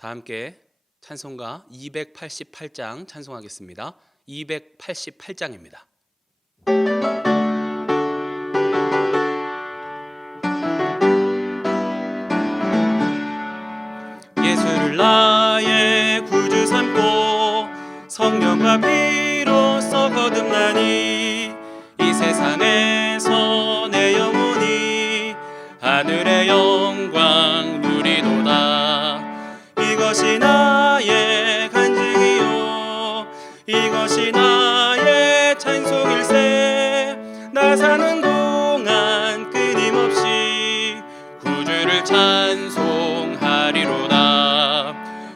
다 함께 찬송가 288장 찬송하겠습니다. 288장입니다. 예수를 나의 구주 삼고 성령과 피로써 거듭나니 이 세상에서 내 영혼이 하늘의 영광 누리도다. 이것이 나의 간증이요 이것이 나의 찬송일세. 나 사는 동안 끊임없이 구주를 찬송하리로다.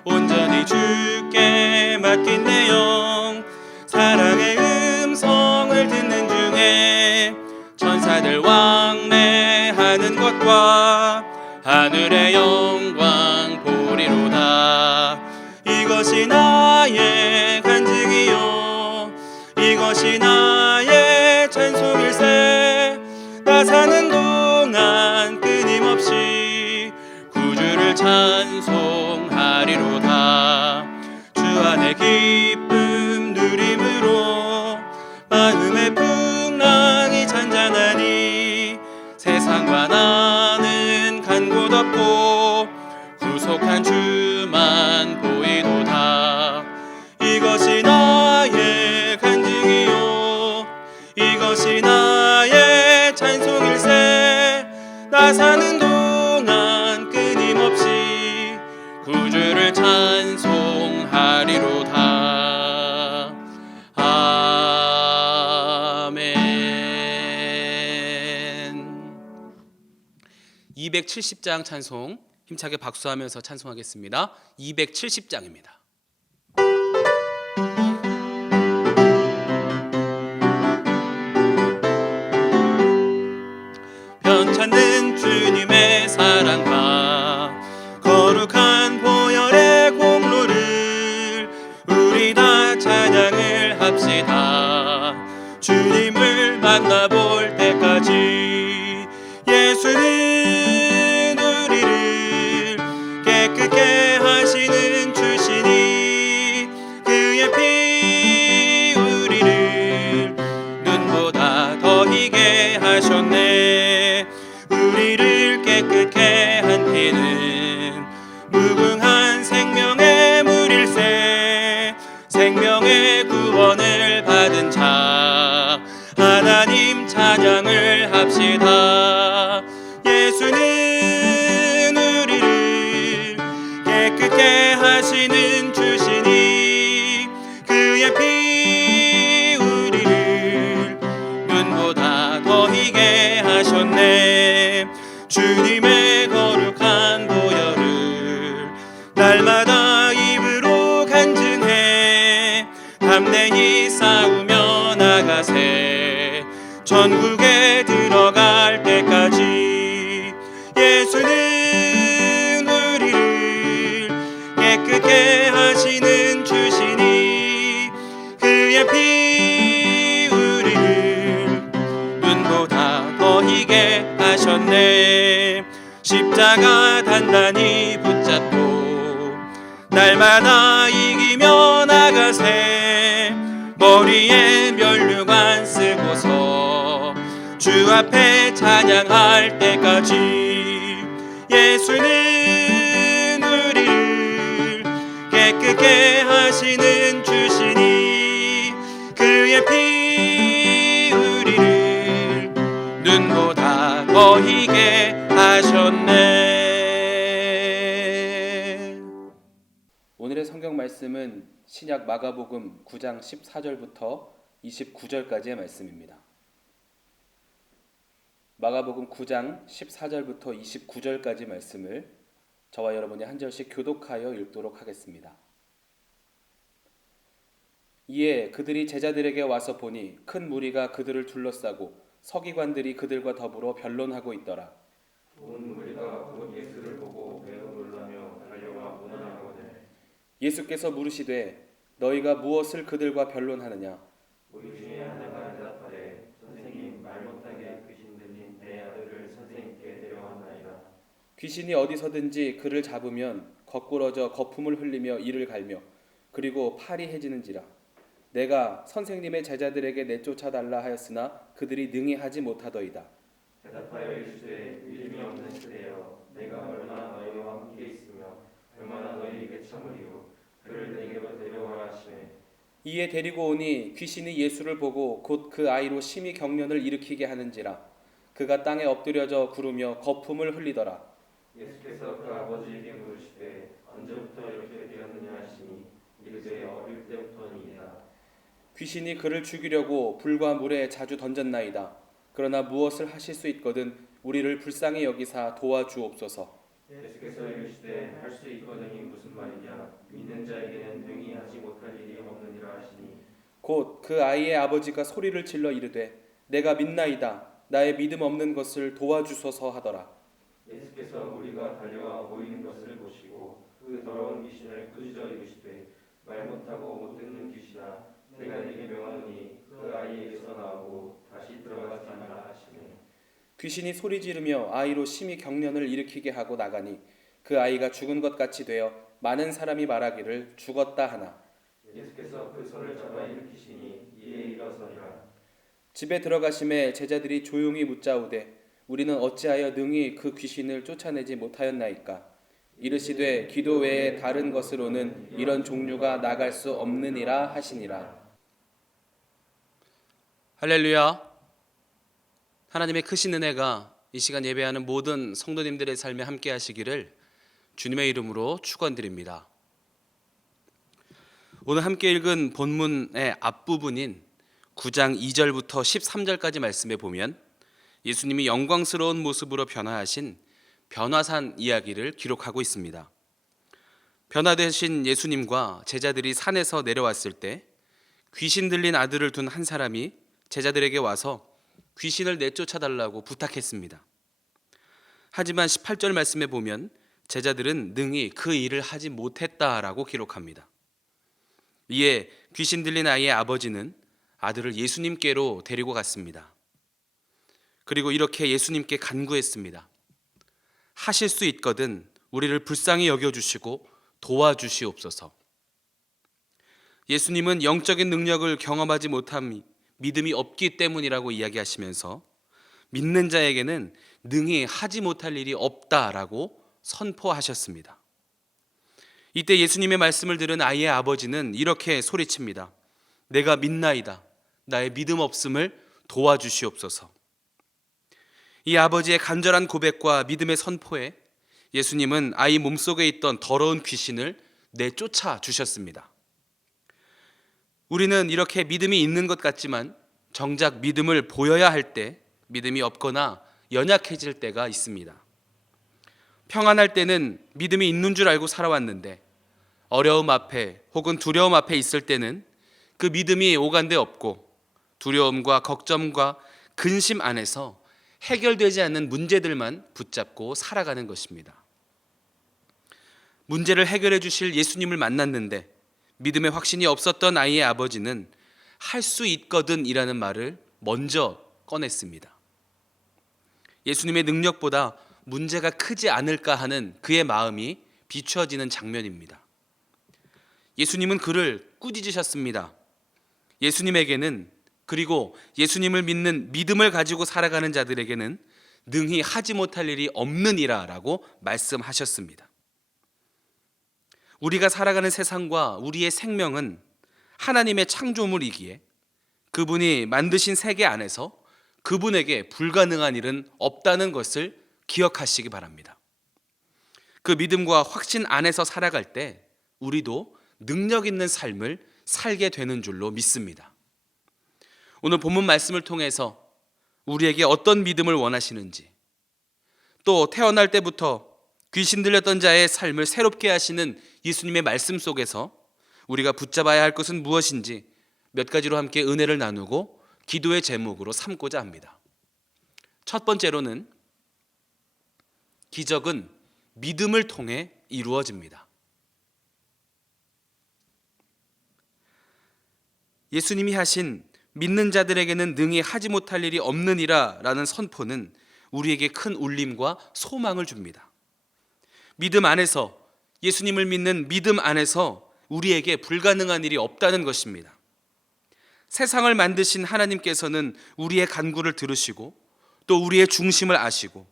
온전히 주께 맡긴 내 영 사랑의 음성을 듣는 중에 천사들 왕래하는 것과 하늘의 영광 보리로다. 이것이 나의 간증이요 이것이 나의 찬송일세. 나 사는 동안 끊임없이 구주를 찬송하리로다. 주 안에 기쁨 누림으로 마음의 풍랑이 잔잔하니 세상과 나는 간 곳 없고 구속한 주만 보이도다. 이것이 나의 간증이요 이것이 나의 찬송일세. 나 사는 동안 끊임없이 구주를 찬송하리로다. 아멘. 270장 찬송 힘차게 박수하면서 찬송하겠습니다. 270장입니다. 편찮는 주님의 사랑과 거룩한 보혈의 공로를 우리 다 찬양을 합시다. 주님을 만나볼 때까지 예수는 우리를 깨끗게 하시는 주시니 그의 피 우리를 눈보다 더 희게 하셨네. 우리를 깨끗게 한 피는 무궁한 생명의 물일세. 생명의 구원을 받은 자 하나님 찬양을 합시다. 예수는 우리를 깨끗게 하시는 주시니 그의 피 우리를 눈보다 더 희게 하셨네. 주님의 거룩한 보혈을 날마다 입으로 간증해 담대히 싸우며 나가세. 전국에 들어갈 때까지 예수는 우리를 깨끗게 하시는 주시니 그의 피 우리를 눈보다 더 희게 하셨네. 십자가 단단히 붙잡고 날마다 이기며 나가세. 머리에 면류관 쓰고서 주 앞에 찬양할 때까지 예수는 우리를 깨끗게 하시는 주시니 그의 피 우리를 눈보다 더 희게 하셨네. 오늘의 성경 말씀은 신약 마가복음 9장 14절부터 29절까지의 말씀입니다. 마가복음 9장 14절부터 29절까지 말씀을 저와 여러분이 한 절씩 교독하여 읽도록 하겠습니다. 이에 그들이 제자들에게 와서 보니 큰 무리가 그들을 둘러싸고 서기관들이 그들과 더불어 변론하고 있더라. 온 무리가 곧 예수를 보고 매우 놀라며 달려와 문안하거늘 예수께서 물으시되 너희가 무엇을 그들과 변론하느냐? 우리 중에 하나가 대답하되 선생님 말 못하게 귀신 들린 내 아들을 선생님께 데려왔나이다. 귀신이 어디서든지 그를 잡으면 거꾸러져 거품을 흘리며 이를 갈며 그리고 팔이 해지는지라. 내가 선생님의 제자들에게 내쫓아달라 하였으나 그들이 능히 하지 못하더이다. 대답하여 이르시되 믿음이 없는 세대여 내가 얼마나 너희와 함께 있으며 얼마나 너희에게 참으리요 그를 내게로 데려오라 하시매 이에 데리고 오니 귀신이 예수를 보고 곧 그 아이로 심히 경련을 일으키게 하는지라. 그가 땅에 엎드려져 구르며 거품을 흘리더라. 예수께서 그 아버지에게 물으시되 언제부터 이렇게 되었느냐 하시니 이르되 어릴 때부터니이다. 귀신이 그를 죽이려고 불과 물에 자주 던졌나이다. 그러나 무엇을 하실 수 있거든 우리를 불쌍히 여기사 도와주옵소서. 예수께서 이르시되 할 수 있거든이 무슨 말이냐 믿는 자에게는 능히 하지 못할 일이 없느니라 하시니 곧 그 아이의 아버지가 소리를 질러 이르되 내가 믿나이다. 나의 믿음 없는 것을 도와주소서 하더라. 예수께서 우리가 달려와 보이는 것을 보시고 그 더러운 귀신을 꾸짖어 이르시되 말 못하고 못 듣는 귀신아 내가 네게 명하노니 그 아이에게서 나오고 다시 들어가지 말라 하시네. 귀신이 소리 지르며 아이로 심히 경련을 일으키게 하고 나가니 그 아이가 죽은 것 같이 되어 많은 사람이 말하기를 죽었다 하나. 예수께서 그 손을 잡아 일으키시니 이에 일어서니라. 집에 들어가심에 제자들이 조용히 묻자오되 우리는 어찌하여 능히 그 귀신을 쫓아내지 못하였나이까. 이르시되 기도 외에 다른 것으로는 이런 종류가 나갈 수 없느니라 하시니라. 할렐루야. 하나님의 크신 은혜가 이 시간 예배하는 모든 성도님들의 삶에 함께 하시기를 주님의 이름으로 축원드립니다. 오늘 함께 읽은 본문의 앞부분인 9장 2절부터 13절까지 말씀에 보면 예수님이 영광스러운 모습으로 변화하신 변화산 이야기를 기록하고 있습니다. 변화되신 예수님과 제자들이 산에서 내려왔을 때 귀신 들린 아들을 둔 한 사람이 제자들에게 와서 귀신을 내쫓아달라고 부탁했습니다. 하지만 18절 말씀에 보면 제자들은 능히 그 일을 하지 못했다라고 기록합니다. 이에 귀신 들린 아이의 아버지는 아들을 예수님께로 데리고 갔습니다. 그리고 이렇게 예수님께 간구했습니다. 하실 수 있거든 우리를 불쌍히 여겨주시고 도와주시옵소서. 예수님은 영적인 능력을 경험하지 못함이 믿음이 없기 때문이라고 이야기하시면서 믿는 자에게는 능히 하지 못할 일이 없다라고 선포하셨습니다. 이때 예수님의 말씀을 들은 아이의 아버지는 이렇게 소리칩니다. 내가 믿나이다. 나의 믿음 없음을 도와주시옵소서. 이 아버지의 간절한 고백과 믿음의 선포에 예수님은 아이 몸속에 있던 더러운 귀신을 내쫓아 주셨습니다. 우리는 이렇게 믿음이 있는 것 같지만 정작 믿음을 보여야 할 때 믿음이 없거나 연약해질 때가 있습니다. 평안할 때는 믿음이 있는 줄 알고 살아왔는데 어려움 앞에 혹은 두려움 앞에 있을 때는 그 믿음이 오간데 없고 두려움과 걱정과 근심 안에서 해결되지 않는 문제들만 붙잡고 살아가는 것입니다. 문제를 해결해 주실 예수님을 만났는데 믿음의 확신이 없었던 아이의 아버지는 할 수 있거든 이라는 말을 먼저 꺼냈습니다. 예수님의 능력보다 문제가 크지 않을까 하는 그의 마음이 비추어지는 장면입니다. 예수님은 그를 꾸짖으셨습니다. 예수님에게는 그리고 예수님을 믿는 믿음을 가지고 살아가는 자들에게는 능히 하지 못할 일이 없느니라 라고 말씀하셨습니다. 우리가 살아가는 세상과 우리의 생명은 하나님의 창조물이기에 그분이 만드신 세계 안에서 그분에게 불가능한 일은 없다는 것을 기억하시기 바랍니다. 그 믿음과 확신 안에서 살아갈 때 우리도 능력 있는 삶을 살게 되는 줄로 믿습니다. 오늘 본문 말씀을 통해서 우리에게 어떤 믿음을 원하시는지, 또 태어날 때부터 귀신 들렸던 자의 삶을 새롭게 하시는 예수님의 말씀 속에서 우리가 붙잡아야 할 것은 무엇인지 몇 가지로 함께 은혜를 나누고 기도의 제목으로 삼고자 합니다. 첫 번째로는 기적은 믿음을 통해 이루어집니다. 예수님이 하신 믿는 자들에게는 능히 하지 못할 일이 없느니라 라는 선포는 우리에게 큰 울림과 소망을 줍니다. 믿음 안에서 예수님을 믿는 믿음 안에서 우리에게 불가능한 일이 없다는 것입니다. 세상을 만드신 하나님께서는 우리의 간구를 들으시고 또 우리의 중심을 아시고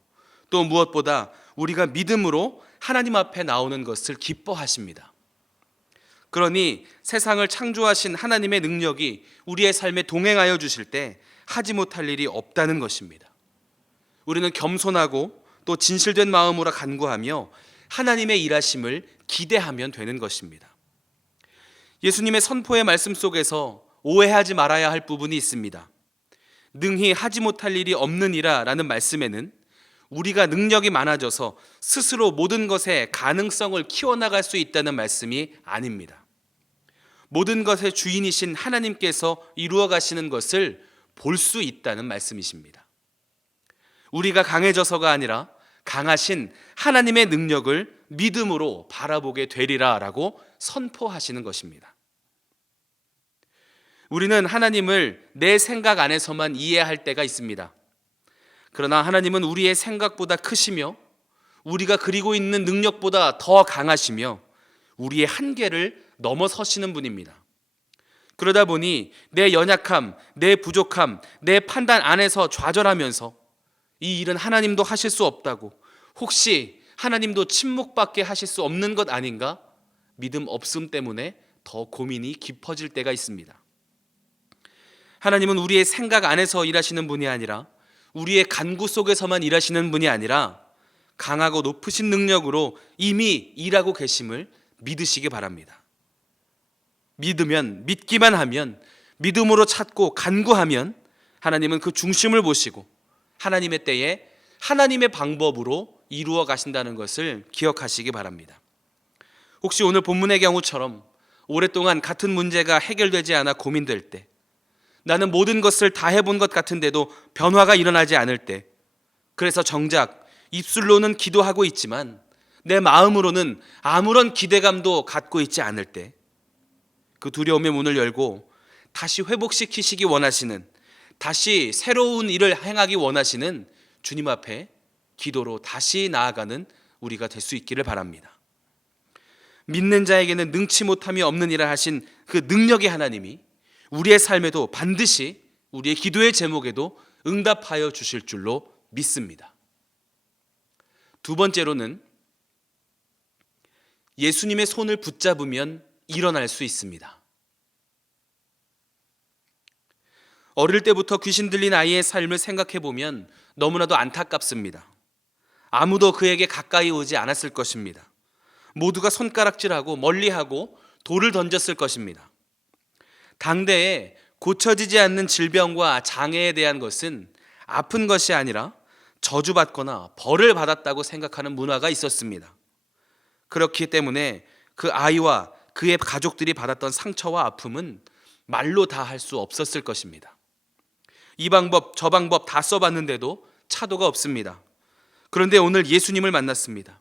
또 무엇보다 우리가 믿음으로 하나님 앞에 나오는 것을 기뻐하십니다. 그러니 세상을 창조하신 하나님의 능력이 우리의 삶에 동행하여 주실 때 하지 못할 일이 없다는 것입니다. 우리는 겸손하고 또 진실된 마음으로 간구하며 하나님의 일하심을 기대하면 되는 것입니다. 예수님의 선포의 말씀 속에서 오해하지 말아야 할 부분이 있습니다. 능히 하지 못할 일이 없느니라 라는 말씀에는 우리가 능력이 많아져서 스스로 모든 것의 가능성을 키워나갈 수 있다는 말씀이 아닙니다. 모든 것의 주인이신 하나님께서 이루어 가시는 것을 볼 수 있다는 말씀이십니다. 우리가 강해져서가 아니라 강하신 하나님의 능력을 믿음으로 바라보게 되리라 라고 선포하시는 것입니다. 우리는 하나님을 내 생각 안에서만 이해할 때가 있습니다. 그러나 하나님은 우리의 생각보다 크시며 우리가 그리고 있는 능력보다 더 강하시며 우리의 한계를 넘어서시는 분입니다. 그러다 보니 내 연약함, 내 부족함, 내 판단 안에서 좌절하면서 이 일은 하나님도 하실 수 없다고, 혹시 하나님도 침묵밖에 하실 수 없는 것 아닌가? 믿음 없음 때문에 더 고민이 깊어질 때가 있습니다. 하나님은 우리의 생각 안에서 일하시는 분이 아니라 우리의 간구 속에서만 일하시는 분이 아니라 강하고 높으신 능력으로 이미 일하고 계심을 믿으시기 바랍니다. 믿으면, 믿기만 하면, 믿음으로 찾고 간구하면 하나님은 그 중심을 보시고 하나님의 때에 하나님의 방법으로 이루어 가신다는 것을 기억하시기 바랍니다. 혹시 오늘 본문의 경우처럼 오랫동안 같은 문제가 해결되지 않아 고민될 때, 나는 모든 것을 다 해본 것 같은데도 변화가 일어나지 않을 때, 그래서 정작 입술로는 기도하고 있지만 내 마음으로는 아무런 기대감도 갖고 있지 않을 때, 그 두려움의 문을 열고 다시 회복시키시기 원하시는, 다시 새로운 일을 행하기 원하시는 주님 앞에 기도로 다시 나아가는 우리가 될 수 있기를 바랍니다. 믿는 자에게는 능치 못함이 없는 일을 하신 그 능력의 하나님이 우리의 삶에도 반드시 우리의 기도의 제목에도 응답하여 주실 줄로 믿습니다. 두 번째로는 예수님의 손을 붙잡으면 일어날 수 있습니다. 어릴 때부터 귀신 들린 아이의 삶을 생각해 보면 너무나도 안타깝습니다. 아무도 그에게 가까이 오지 않았을 것입니다. 모두가 손가락질하고 멀리하고 돌을 던졌을 것입니다. 당대에 고쳐지지 않는 질병과 장애에 대한 것은 아픈 것이 아니라 저주받거나 벌을 받았다고 생각하는 문화가 있었습니다. 그렇기 때문에 그 아이와 그의 가족들이 받았던 상처와 아픔은 말로 다 할 수 없었을 것입니다. 이 방법 저 방법 다 써봤는데도 차도가 없습니다. 그런데 오늘 예수님을 만났습니다.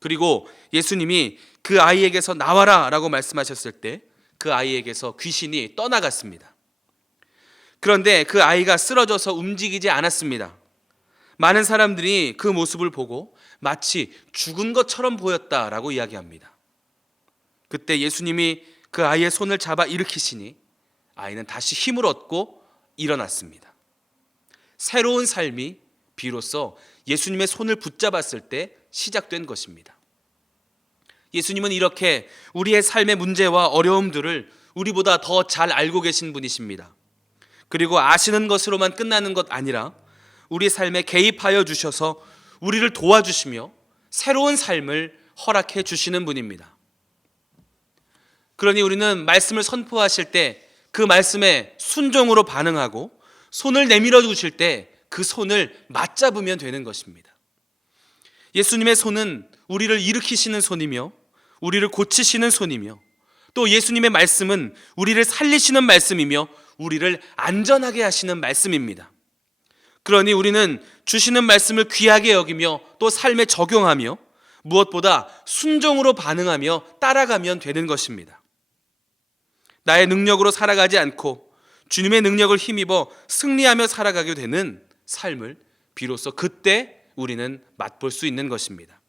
그리고 예수님이 그 아이에게서 나와라 라고 말씀하셨을 때 그 아이에게서 귀신이 떠나갔습니다. 그런데 그 아이가 쓰러져서 움직이지 않았습니다. 많은 사람들이 그 모습을 보고 마치 죽은 것처럼 보였다라고 이야기합니다. 그때 예수님이 그 아이의 손을 잡아 일으키시니 아이는 다시 힘을 얻고 일어났습니다. 새로운 삶이 비로소 예수님의 손을 붙잡았을 때 시작된 것입니다. 예수님은 이렇게 우리의 삶의 문제와 어려움들을 우리보다 더 잘 알고 계신 분이십니다. 그리고 아시는 것으로만 끝나는 것 아니라 우리 삶에 개입하여 주셔서 우리를 도와주시며 새로운 삶을 허락해 주시는 분입니다. 그러니 우리는 말씀을 선포하실 때 그 말씀에 순종으로 반응하고 손을 내밀어 주실 때 그 손을 맞잡으면 되는 것입니다. 예수님의 손은 우리를 일으키시는 손이며 우리를 고치시는 손이며 또 예수님의 말씀은 우리를 살리시는 말씀이며 우리를 안전하게 하시는 말씀입니다. 그러니 우리는 주시는 말씀을 귀하게 여기며 또 삶에 적용하며 무엇보다 순종으로 반응하며 따라가면 되는 것입니다. 나의 능력으로 살아가지 않고 주님의 능력을 힘입어 승리하며 살아가게 되는 삶을 비로소 그때 우리는 맛볼 수 있는 것입니다.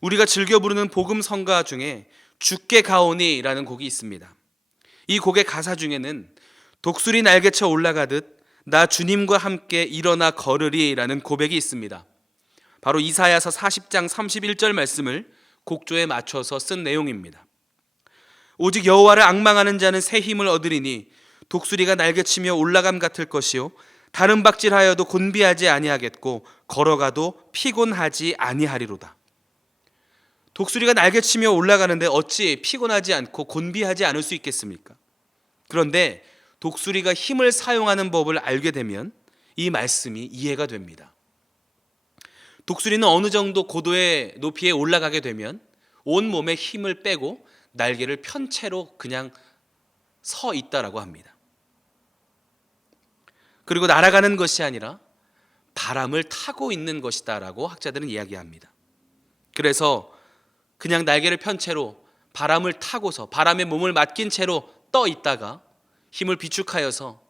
우리가 즐겨 부르는 복음 성가 중에 주께 가오니라는 곡이 있습니다. 이 곡의 가사 중에는 독수리 날개쳐 올라가듯 나 주님과 함께 일어나 걸으리라는 고백이 있습니다. 바로 이사야서 40장 31절 말씀을 곡조에 맞춰서 쓴 내용입니다. 오직 여호와를 앙망하는 자는 새 힘을 얻으리니 독수리가 날개치며 올라감 같을 것이요 다른 박질하여도 곤비하지 아니하겠고 걸어가도 피곤하지 아니하리로다. 독수리가 날개치며 올라가는데 어찌 피곤하지 않고 곤비하지 않을 수 있겠습니까? 그런데 독수리가 힘을 사용하는 법을 알게 되면 이 말씀이 이해가 됩니다. 독수리는 어느 정도 고도의 높이에 올라가게 되면 온몸에 힘을 빼고 날개를 편 채로 그냥 서 있다라고 합니다. 그리고 날아가는 것이 아니라 바람을 타고 있는 것이다라고 학자들은 이야기합니다. 그래서 그냥 날개를 편 채로 바람을 타고서 바람에 몸을 맡긴 채로 떠 있다가 힘을 비축하여서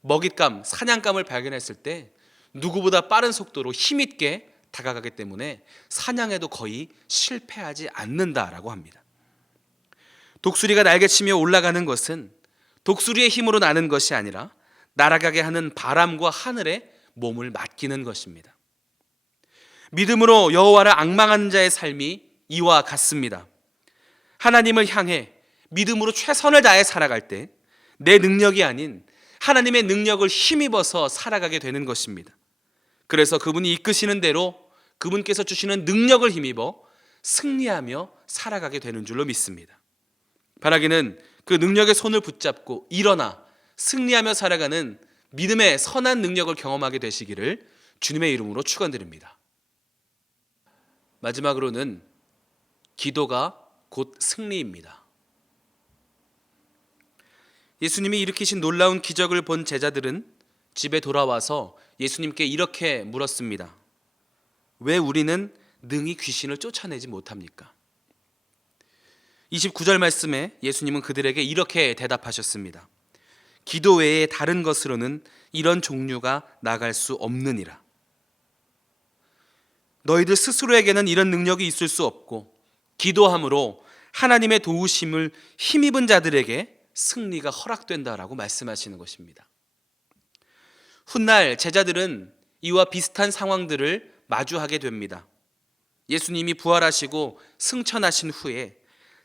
먹잇감, 사냥감을 발견했을 때 누구보다 빠른 속도로 힘있게 다가가기 때문에 사냥에도 거의 실패하지 않는다라고 합니다. 독수리가 날개치며 올라가는 것은 독수리의 힘으로 나는 것이 아니라 날아가게 하는 바람과 하늘에 몸을 맡기는 것입니다. 믿음으로 여호와를 앙망하는 자의 삶이 이와 같습니다. 하나님을 향해 믿음으로 최선을 다해 살아갈 때 내 능력이 아닌 하나님의 능력을 힘입어서 살아가게 되는 것입니다. 그래서 그분이 이끄시는 대로 그분께서 주시는 능력을 힘입어 승리하며 살아가게 되는 줄로 믿습니다. 바라기는 그 능력의 손을 붙잡고 일어나 승리하며 살아가는 믿음의 선한 능력을 경험하게 되시기를 주님의 이름으로 축원드립니다. 마지막으로는 기도가 곧 승리입니다. 예수님이 일으키신 놀라운 기적을 본 제자들은 집에 돌아와서 예수님께 이렇게 물었습니다. 왜 우리는 능히 귀신을 쫓아내지 못합니까? 29절 말씀에 예수님은 그들에게 이렇게 대답하셨습니다. 기도 외에 다른 것으로는 이런 종류가 나갈 수 없느니라. 너희들 스스로에게는 이런 능력이 있을 수 없고 기도함으로 하나님의 도우심을 힘입은 자들에게 승리가 허락된다라고 말씀하시는 것입니다. 훗날 제자들은 이와 비슷한 상황들을 마주하게 됩니다. 예수님이 부활하시고 승천하신 후에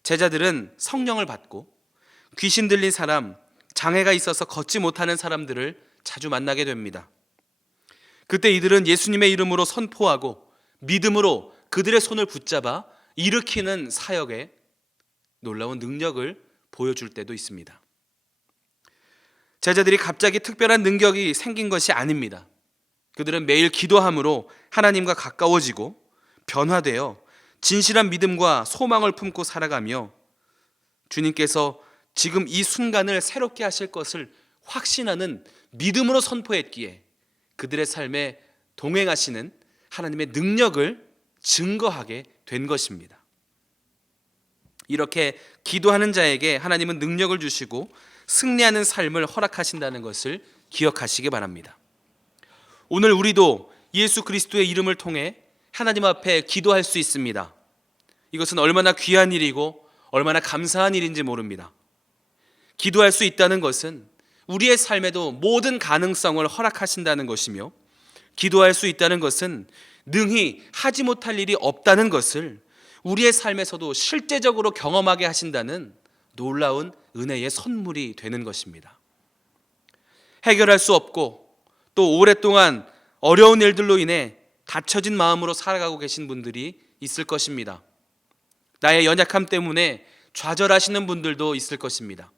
제자들은 성령을 받고 귀신 들린 사람, 장애가 있어서 걷지 못하는 사람들을 자주 만나게 됩니다. 그때 이들은 예수님의 이름으로 선포하고 믿음으로 그들의 손을 붙잡아 일으키는 사역에 놀라운 능력을 보여줄 때도 있습니다. 제자들이 갑자기 특별한 능력이 생긴 것이 아닙니다. 그들은 매일 기도함으로 하나님과 가까워지고 변화되어 진실한 믿음과 소망을 품고 살아가며 주님께서 지금 이 순간을 새롭게 하실 것을 확신하는 믿음으로 선포했기에 그들의 삶에 동행하시는 하나님의 능력을 증거하게 된 것입니다. 이렇게 기도하는 자에게 하나님은 능력을 주시고 승리하는 삶을 허락하신다는 것을 기억하시기 바랍니다. 오늘 우리도 예수 그리스도의 이름을 통해 하나님 앞에 기도할 수 있습니다. 이것은 얼마나 귀한 일이고 얼마나 감사한 일인지 모릅니다. 기도할 수 있다는 것은 우리의 삶에도 모든 가능성을 허락하신다는 것이며 기도할 수 있다는 것은 능히 하지 못할 일이 없다는 것을 우리의 삶에서도 실제적으로 경험하게 하신다는 놀라운 은혜의 선물이 되는 것입니다. 해결할 수 없고 또 오랫동안 어려운 일들로 인해 닫혀진 마음으로 살아가고 계신 분들이 있을 것입니다. 나의 연약함 때문에 좌절하시는 분들도 있을 것입니다.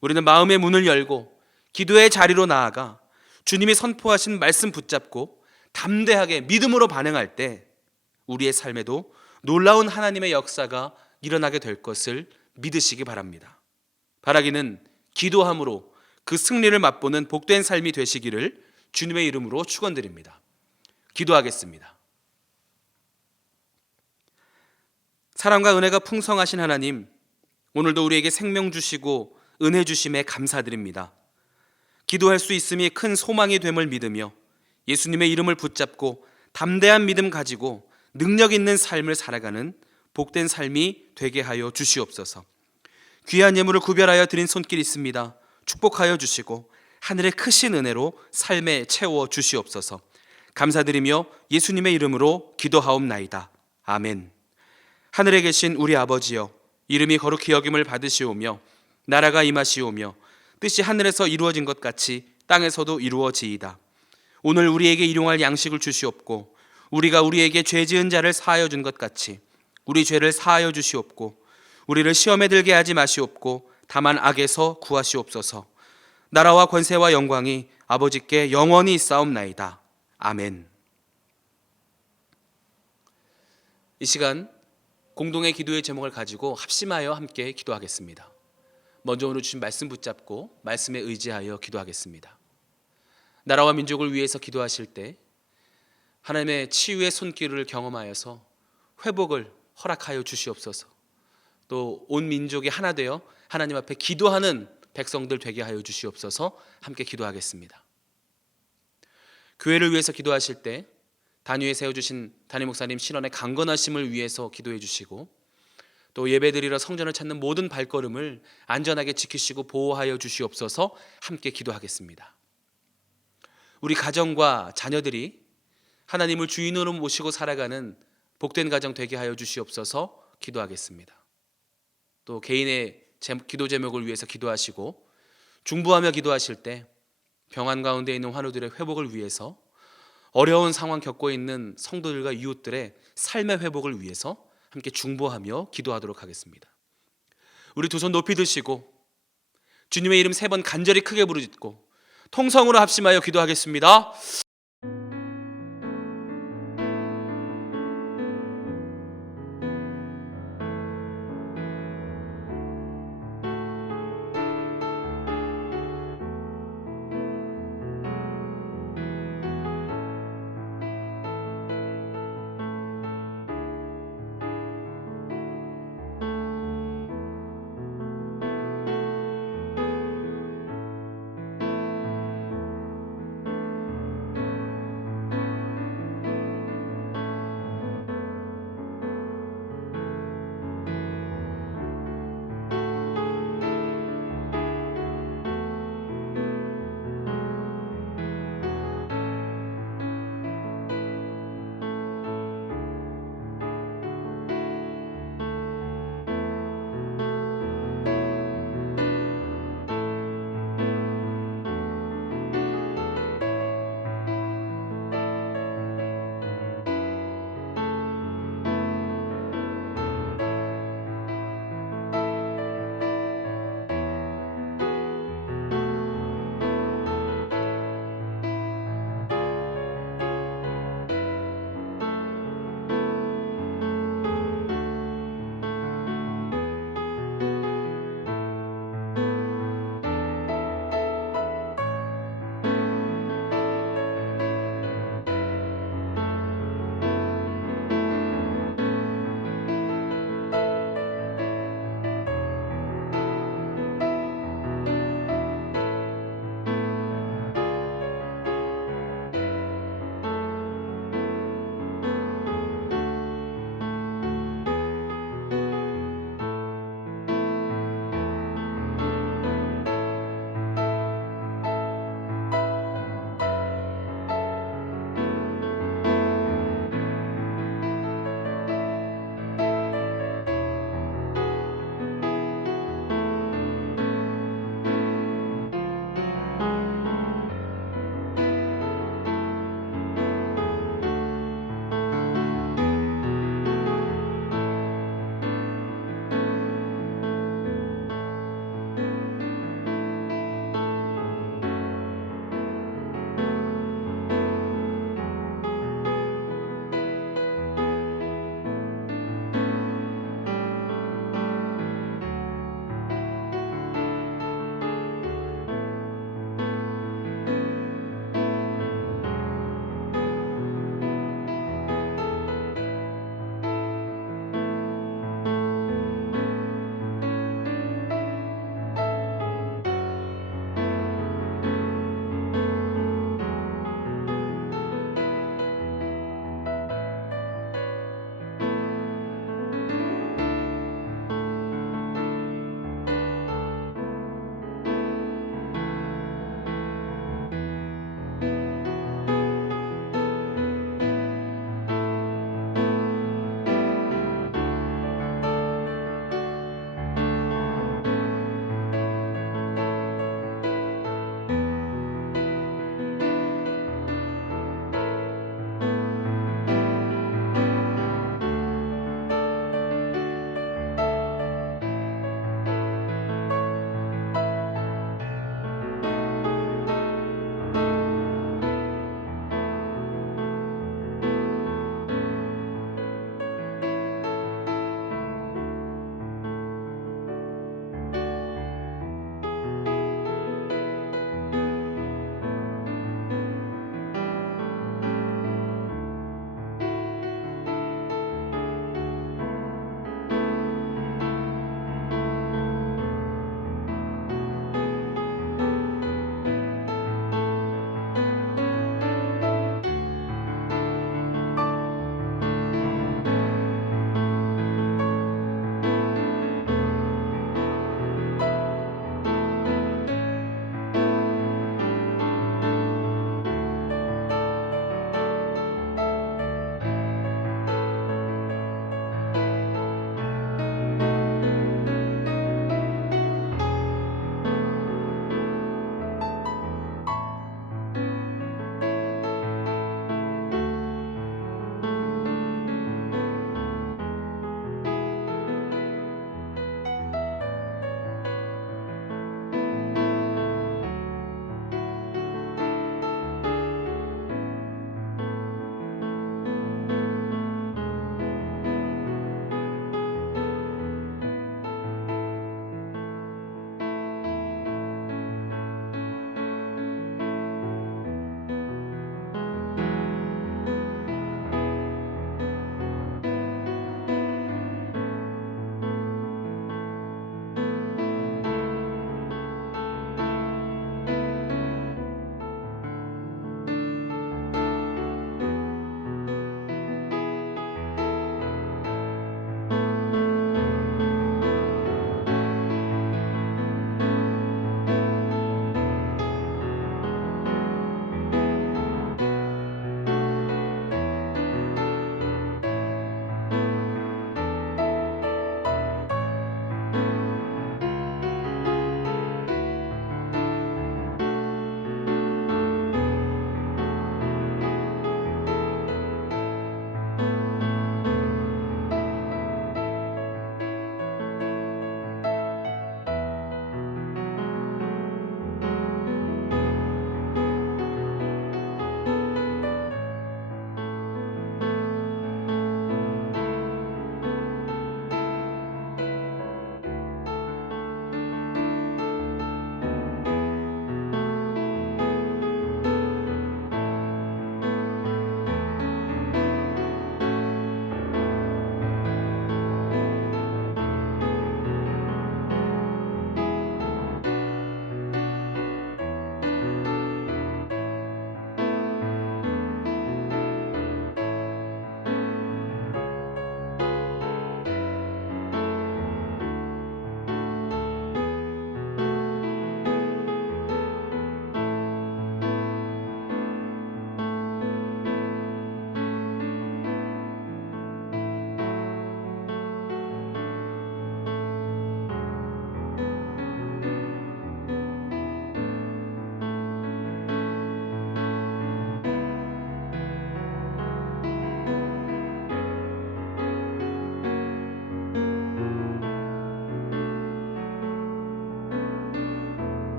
우리는 마음의 문을 열고 기도의 자리로 나아가 주님이 선포하신 말씀 붙잡고 담대하게 믿음으로 반응할 때 우리의 삶에도 놀라운 하나님의 역사가 일어나게 될 것을 믿으시기 바랍니다. 바라기는 기도함으로 그 승리를 맛보는 복된 삶이 되시기를 주님의 이름으로 축원드립니다. 기도하겠습니다. 사랑과 은혜가 풍성하신 하나님, 오늘도 우리에게 생명 주시고 은혜 주심에 감사드립니다. 기도할 수 있음이 큰 소망이 됨을 믿으며 예수님의 이름을 붙잡고 담대한 믿음 가지고 능력 있는 삶을 살아가는 복된 삶이 되게 하여 주시옵소서. 귀한 예물을 구별하여 드린 손길이 있습니다. 축복하여 주시고 하늘의 크신 은혜로 삶에 채워 주시옵소서. 감사드리며 예수님의 이름으로 기도하옵나이다. 아멘. 하늘에 계신 우리 아버지여, 이름이 거룩히 여김을 받으시오며 나라가 임하시오며 뜻이 하늘에서 이루어진 것 같이 땅에서도 이루어지이다. 오늘 우리에게 일용할 양식을 주시옵고 우리가 우리에게 죄 지은 자를 사하여 준 것 같이 우리 죄를 사하여 주시옵고 우리를 시험에 들게 하지 마시옵고 다만 악에서 구하시옵소서. 나라와 권세와 영광이 아버지께 영원히 있사옵나이다. 아멘. 이 시간 공동의 기도의 제목을 가지고 합심하여 함께 기도하겠습니다. 먼저 오늘 주신 말씀 붙잡고 말씀에 의지하여 기도하겠습니다. 나라와 민족을 위해서 기도하실 때 하나님의 치유의 손길을 경험하여서 회복을 허락하여 주시옵소서. 또 온 민족이 하나 되어 하나님 앞에 기도하는 백성들 되게 하여 주시옵소서. 함께 기도하겠습니다. 교회를 위해서 기도하실 때 단위에 세워주신 담임 목사님 신원의 강건하심을 위해서 기도해 주시고 또 예배드리러 성전을 찾는 모든 발걸음을 안전하게 지키시고 보호하여 주시옵소서. 함께 기도하겠습니다. 우리 가정과 자녀들이 하나님을 주인으로 모시고 살아가는 복된 가정 되게 하여 주시옵소서. 기도하겠습니다. 또 개인의 기도 제목을 위해서 기도하시고 중보하며 기도하실 때 병환 가운데 있는 환우들의 회복을 위해서 어려운 상황 겪고 있는 성도들과 이웃들의 삶의 회복을 위해서 함께 중보하며 기도하도록 하겠습니다. 우리 두 손 높이 드시고 주님의 이름 3번 간절히 크게 부르짖고 통성으로 합심하여 기도하겠습니다.